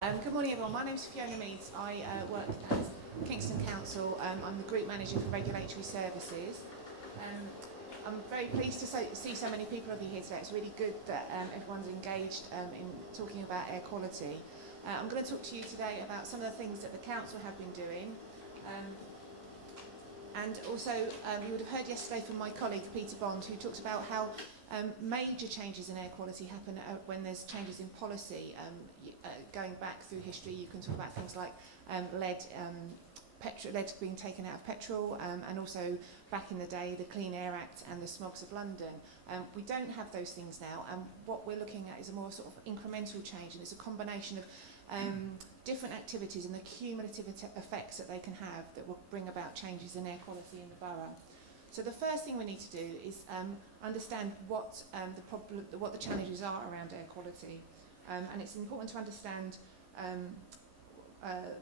Good morning everyone, my name is Fiona Meads. I work at Kingston Council. I'm the Group Manager for Regulatory Services. I'm very pleased to see so many people of you here today. It's really good that everyone's engaged in talking about air quality. I'm going to talk to you today about some of the things that the Council have been doing. And also, you would have heard yesterday from my colleague Peter Bond, who talked about how major changes in air quality happen when there's changes in policy. Going back through history, you can talk about things like lead being taken out of petrol, and also back in the day, the Clean Air Act and the smogs of London. We don't have those things now, and what we're looking at is a more sort of incremental change, and it's a combination of different activities and the cumulative effects that they can have that will bring about changes in air quality in the borough. So the first thing we need to do is understand what the challenges are around air quality, and it's important to understand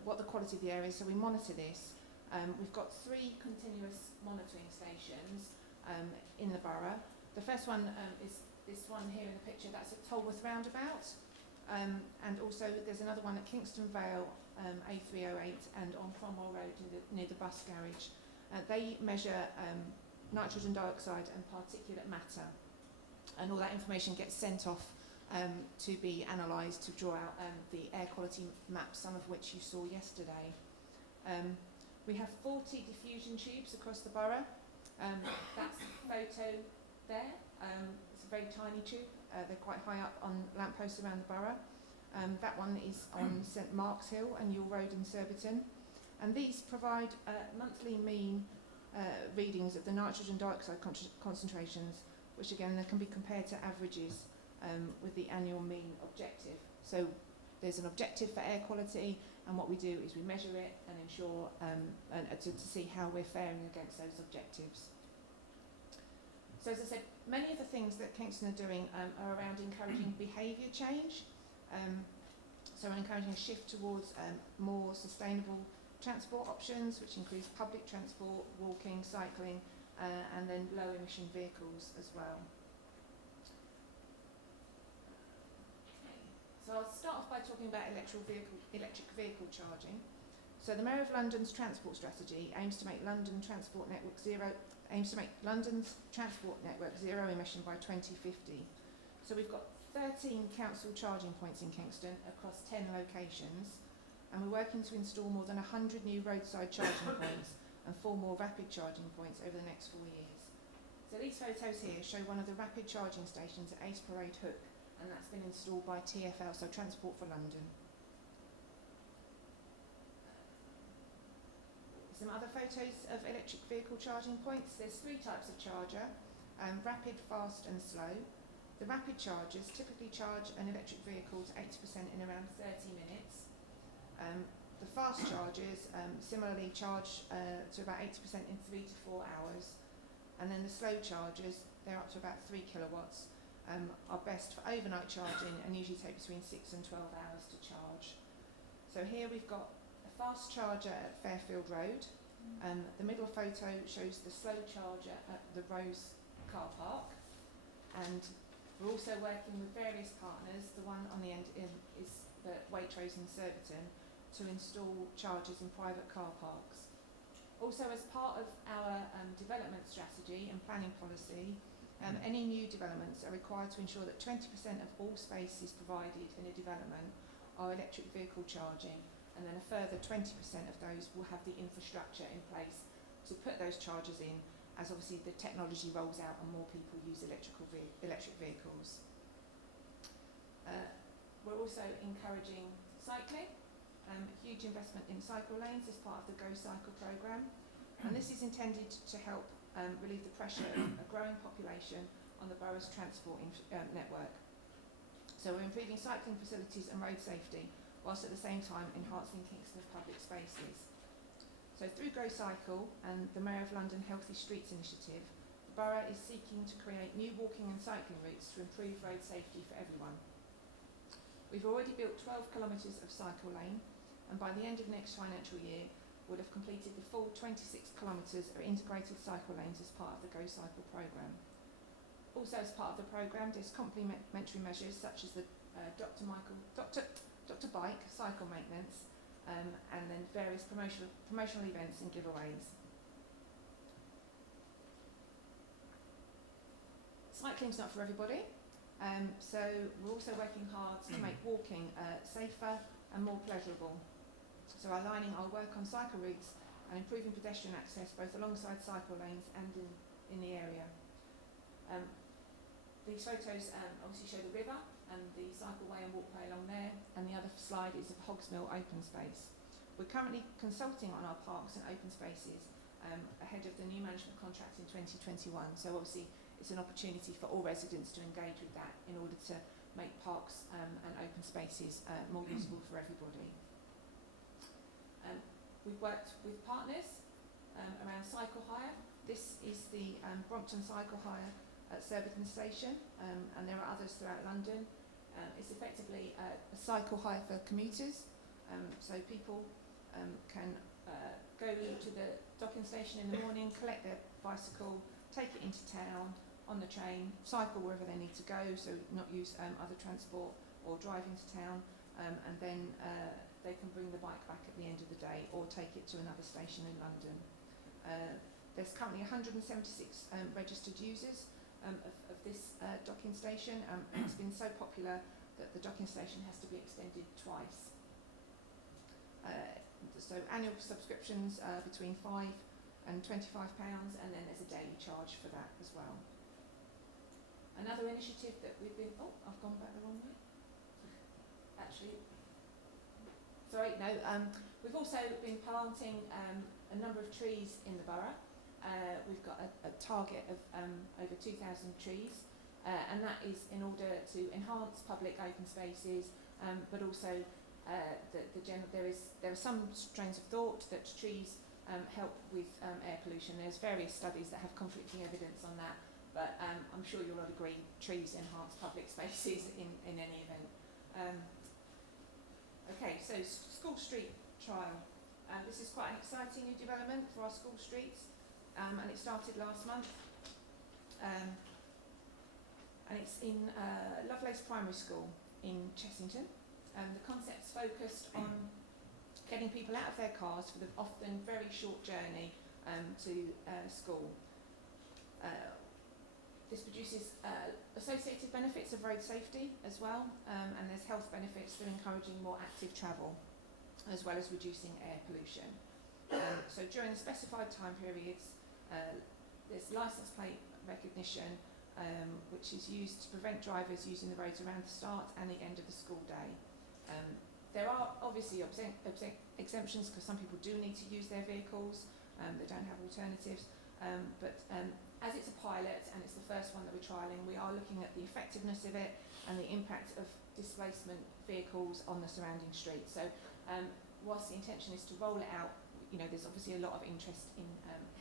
what the quality of the air is. So we monitor this. We've got 3 continuous monitoring stations in the borough. The first one is this one here in the picture. That's at Tolworth Roundabout. And also there's another one at Kingston Vale, A308, and on Cromwell Road near the bus garage. They measure nitrogen dioxide and particulate matter, and all that information gets sent off to be analysed to draw out the air quality maps, some of which you saw yesterday. We have 40 diffusion tubes across the borough. That's a photo there. It's a very tiny tube. They're quite high up on lampposts around the borough. That one is on St Mark's Hill and Yule Road in Surbiton. And these provide monthly mean readings of the nitrogen dioxide concentrations, which again, they can be compared to averages with the annual mean objective. So there's an objective for air quality, and what we do is we measure it and ensure to see how we're faring against those objectives. So as I said, many of the things that Kingston are doing are around encouraging behaviour change. So we're encouraging a shift towards more sustainable transport options, which includes public transport, walking, cycling, and then low emission vehicles as well. Okay. So I'll start off by talking about electric vehicle charging. So the Mayor of London's transport strategy aims to make London's transport network zero emission by 2050. So we've got 13 council charging points in Kingston across 10 locations, and we're working to install more than 100 new roadside charging points and 4 more rapid charging points over the next 4 years. So these photos here show one of the rapid charging stations at Ace Parade Hook, and that's been installed by TfL, so Transport for London. Some other photos of electric vehicle charging points. There's 3 types of charger, rapid, fast and slow. The rapid chargers typically charge an electric vehicle to 80% in around 30 minutes. The fast chargers similarly charge to about 80% in 3 to 4 hours. And then the slow chargers, they're up to about 3 kilowatts, are best for overnight charging and usually take between 6 and 12 hours to charge. So here we've got a fast charger at Fairfield Road. The middle photo shows the slow charger at the Rose car park, and we're also working with various partners. The one on the end is the Waitrose in Surbiton to install chargers in private car parks. Also, as part of our development strategy and planning policy, any new developments are required to ensure that 20% of all spaces provided in a development are electric vehicle charging, and then a further 20% of those will have the infrastructure in place to put those chargers in, as obviously the technology rolls out and more people use electric vehicles. We're also encouraging cycling, huge investment in cycle lanes as part of the Go Cycle programme, and this is intended to help relieve the pressure of a growing population on the borough's transport network. So we're improving cycling facilities and road safety, whilst at the same time enhancing Kingston's public spaces. So through Go Cycle and the Mayor of London Healthy Streets initiative, the borough is seeking to create new walking and cycling routes to improve road safety for everyone. We've already built 12 kilometres of cycle lane, and by the end of next financial year, we'll have completed the full 26 kilometres of integrated cycle lanes as part of the Go Cycle programme. Also as part of the programme, there's complementary measures such as the Dr. Dr. Bike, cycle maintenance, and then various promotional events and giveaways. Cycling's not for everybody, so we're also working hard to make walking safer and more pleasurable. So aligning our work on cycle routes and improving pedestrian access both alongside cycle lanes and in the area. These photos obviously show the river and the cycleway and walkway along there, and the other slide is of Hogsmill open space. We're currently consulting on our parks and open spaces ahead of the new management contract in 2021, so obviously it's an opportunity for all residents to engage with that in order to make parks and open spaces more usable for everybody. We've worked with partners around cycle hire. This is the Brompton Cycle Hire at Surbiton Station, and there are others throughout London. It's effectively a cycle hire for commuters, so people can go to the docking station in the morning, collect their bicycle, take it into town on the train, cycle wherever they need to go, so not use other transport or drive into town, and then they can bring the bike back at the end of the day or take it to another station in London. There's currently 176 registered users of this docking station, and it's been so popular that the docking station has to be extended twice. So annual subscriptions between £5 and £25, and then there's a daily charge for that as well. Another initiative that we've been, I've gone back the wrong way. Actually, sorry, no, we've also been planting a number of trees in the borough. We've got a target of over 2,000 trees, and that is in order to enhance public open spaces, but also there are some strains of thought that trees help with air pollution. There's various studies that have conflicting evidence on that, but I'm sure you'll all agree trees enhance public spaces in any event. Okay, so School Street trial. This is quite an exciting new development for our school streets. And it started last month, and it's in Lovelace Primary School in Chessington. The concept's focused on getting people out of their cars for the often very short journey to school. This produces associated benefits of road safety as well, and there's health benefits through encouraging more active travel, as well as reducing air pollution. So during the specified time periods, there's licence plate recognition, which is used to prevent drivers using the roads around the start and the end of the school day. There are obviously exemptions, because some people do need to use their vehicles, they don't have alternatives, but as it's a pilot and it's the first one that we're trialling, we are looking at the effectiveness of it and the impact of displacement vehicles on the surrounding streets. So whilst the intention is to roll it out, you know, there's obviously a lot of interest in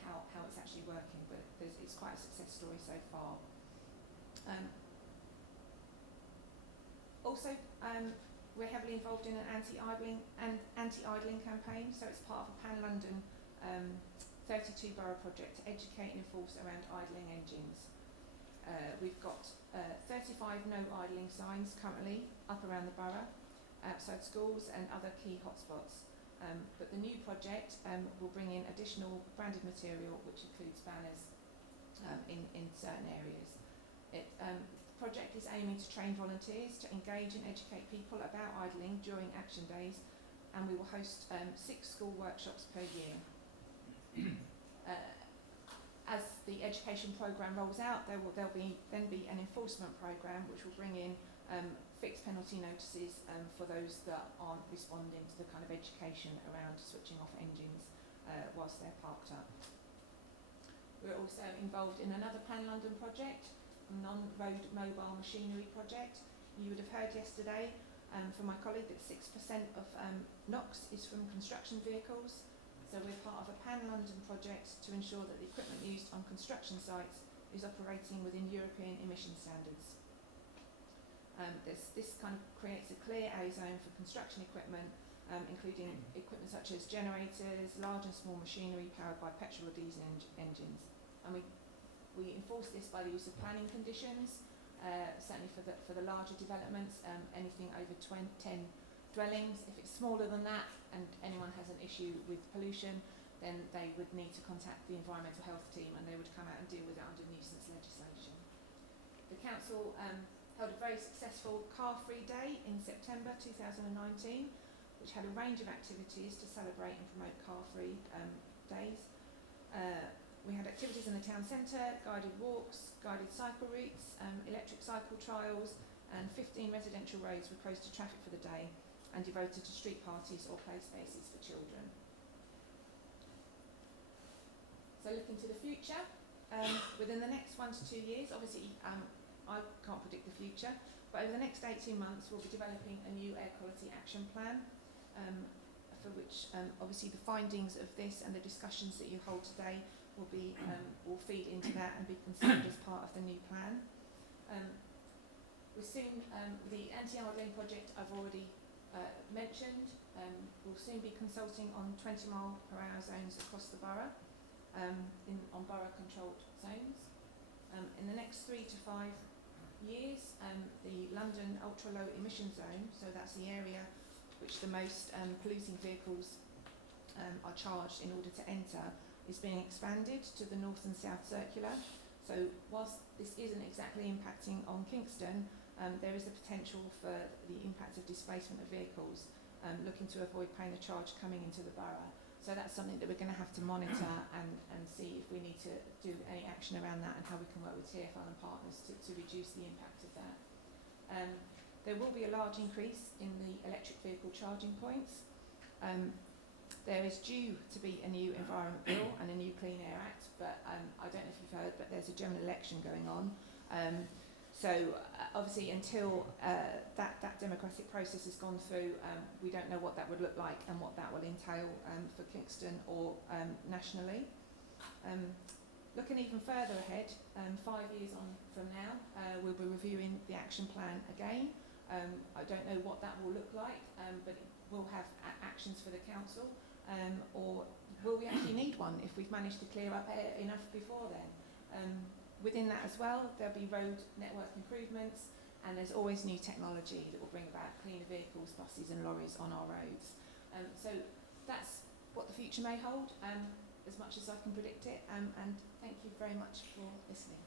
how it's actually working, but it's quite a success story so far. Also, we're heavily involved in an anti-idling campaign, so it's part of a Pan-London 32 borough project to educate and enforce around idling engines. We've got 35 no idling signs currently up around the borough, outside schools and other key hotspots. But the new project will bring in additional branded material, which includes banners in certain areas. The project is aiming to train volunteers to engage and educate people about idling during action days, and we will host 6 school workshops per year. As the education programme rolls out, there'll then be an enforcement programme which will bring in fixed penalty notices for those that aren't responding to the kind of education around switching off engines whilst they're parked up. We're also involved in another Pan-London project, a non-road mobile machinery project. You would have heard yesterday from my colleague that 6% of NOx is from construction vehicles. So we're part of a Pan-London project to ensure that the equipment used on construction sites is operating within European emission standards. This kind of creates a clear A zone for construction equipment, including equipment such as generators, large and small machinery powered by petrol or diesel engines. And we enforce this by the use of planning conditions, certainly for the larger developments, anything over 10 dwellings. If it's smaller than that and anyone has an issue with pollution, then they would need to contact the environmental health team and they would come out and deal with it under nuisance legislation. The council held a very successful car-free day in September 2019, which had a range of activities to celebrate and promote car-free days. We had activities in the town centre, guided walks, guided cycle routes, electric cycle trials, and 15 residential roads were closed to traffic for the day and devoted to street parties or play spaces for children. So looking to the future, within the next 1 to 2 years, obviously I can't predict the future, but over the next 18 months we'll be developing a new air quality action plan, for which obviously the findings of this and the discussions that you hold today will be will feed into that and be considered as part of the new plan. We're soon, the anti-idling project I've already mentioned, we'll soon be consulting on 20-mile-per-hour zones across the borough, on borough-controlled zones. In the next 3 to 5 years, the London ultra-low emission zone, so that's the area which the most polluting vehicles are charged in order to enter, is being expanded to the north and south circular. So whilst this isn't exactly impacting on Kingston, there is a potential for the impact of displacement of vehicles looking to avoid paying a charge coming into the borough. So that's something that we're going to have to monitor and see if we need to do any action around that and how we can work with TfL and partners to reduce the impact of that. There will be a large increase in the electric vehicle charging points. There is due to be a new Environment Bill and a new Clean Air Act, but I don't know if you've heard, but there's a general election going on. So obviously until that democratic process has gone through, we don't know what that would look like and what that will entail for Kingston or nationally. Looking even further ahead, 5 years on from now, we'll be reviewing the action plan again. I don't know what that will look like, but we'll have actions for the council, or will we actually need one if we've managed to clear up enough before then? Within that as well, there'll be road network improvements, and there's always new technology that will bring about cleaner vehicles, buses and lorries on our roads. So that's what the future may hold, as much as I can predict it, and thank you very much for listening.